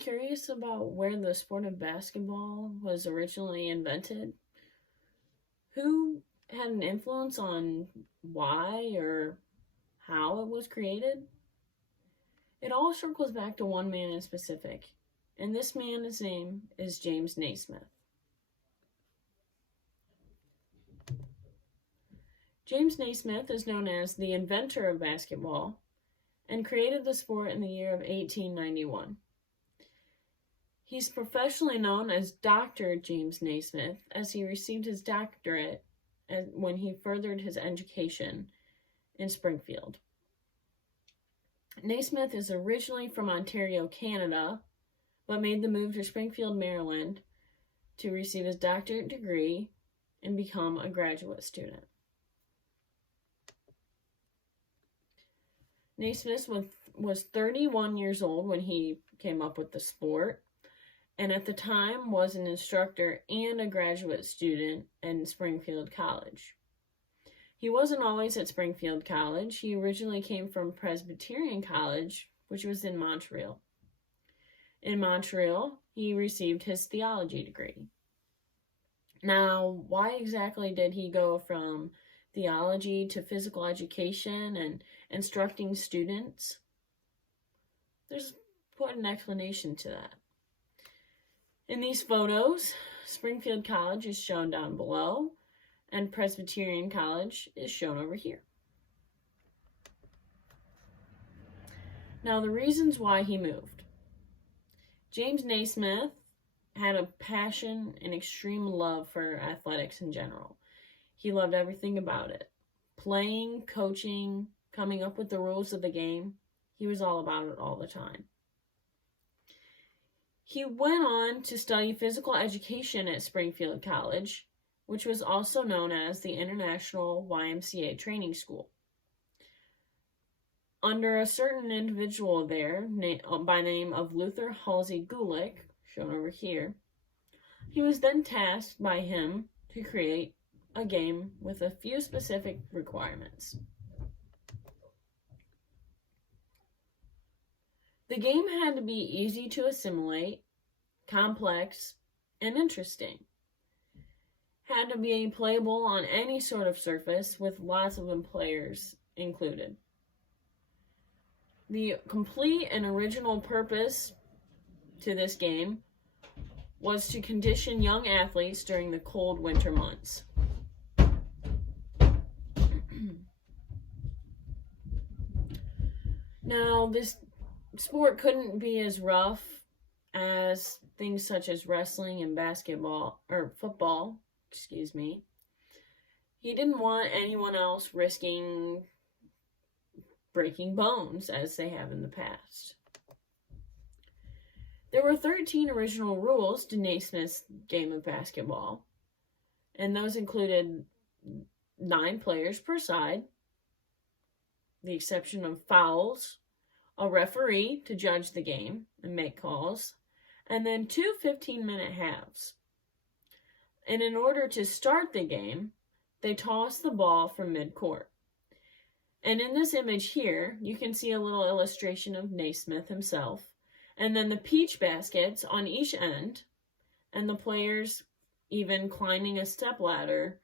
curious about where the sport of basketball was originally invented? Who had an influence on why or how it was created? It all circles back to one man in specific, and this man's name is James Naismith. James Naismith is known as the inventor of basketball and created the sport in the year of 1891. He's professionally known as Dr. James Naismith, as he received his doctorate when he furthered his education in Springfield. Naismith is originally from Ontario, Canada, but made the move to Springfield, Maryland to receive his doctorate degree and become a graduate student. Naismith was 31 years old when he came up with the sport, and at the time was an instructor and a graduate student at Springfield College. He wasn't always at Springfield College. He originally came from Presbyterian College, which was in Montreal. In Montreal, he received his theology degree. Now, why exactly did he go from theology to physical education and instructing students? There's quite an explanation to that. In these photos, Springfield College is shown down below, and Presbyterian College is shown over here. Now, the reasons why he moved. James Naismith had a passion and extreme love for athletics in general. He loved everything about it. Playing, coaching, coming up with the rules of the game. He was all about it all the time. He went on to study physical education at Springfield College, which was also known as the International YMCA Training School. Under a certain individual there, by the name of Luther Halsey Gulick, shown over here, he was then tasked by him to create a game with a few specific requirements. The game had to be easy to assimilate, complex, and interesting. Had to be playable on any sort of surface with lots of players included. The complete and original purpose to this game was to condition young athletes during the cold winter months. Now, this sport couldn't be as rough as things such as wrestling and football. He didn't want anyone else risking breaking bones as they have in the past. There were 13 original rules to Naismith's game of basketball, and those included 9 players per side, the exception of fouls, a referee to judge the game and make calls, and then 2 15-minute halves. And in order to start the game, they toss the ball from midcourt. And in this image here, you can see a little illustration of Naismith himself, and then the peach baskets on each end, and the players even climbing a stepladder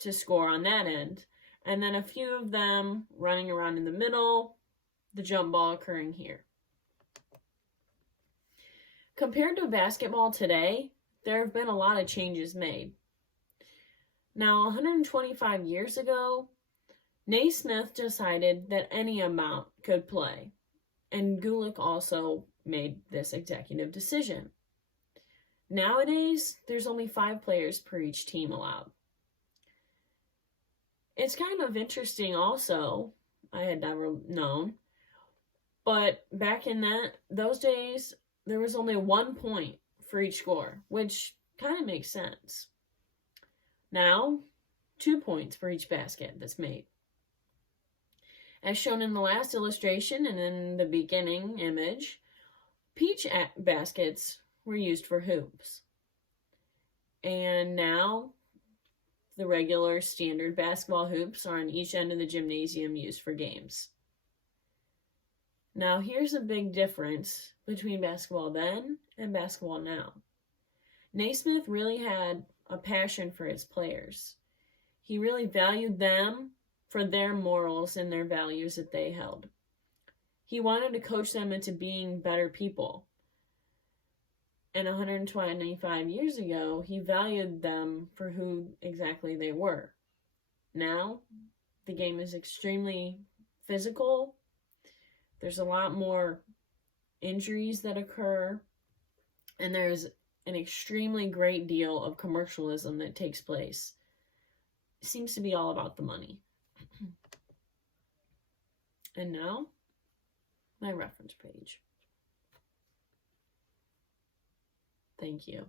to score on that end, and then a few of them running around in the middle, the jump ball occurring here. Compared to basketball today, there have been a lot of changes made. Now, 125 years ago, Naismith decided that any amount could play, and Gulick also made this executive decision. Nowadays, there's only 5 players per each team allowed. It's kind of interesting also, I had never known, but back in those days, there was only 1 point for each score, which kind of makes sense. Now, 2 points for each basket that's made. As shown in the last illustration and in the beginning image, peach baskets were used for hoops. And now, the regular standard basketball hoops are on each end of the gymnasium used for games. Now, here's a big difference between basketball then and basketball now. Naismith really had a passion for his players. He really valued them for their morals and their values that they held. He wanted to coach them into being better people. And 125 years ago, he valued them for who exactly they were. Now, the game is extremely physical. There's a lot more injuries that occur. And there's an extremely great deal of commercialism that takes place. It seems to be all about the money. And now, my reference page. Thank you.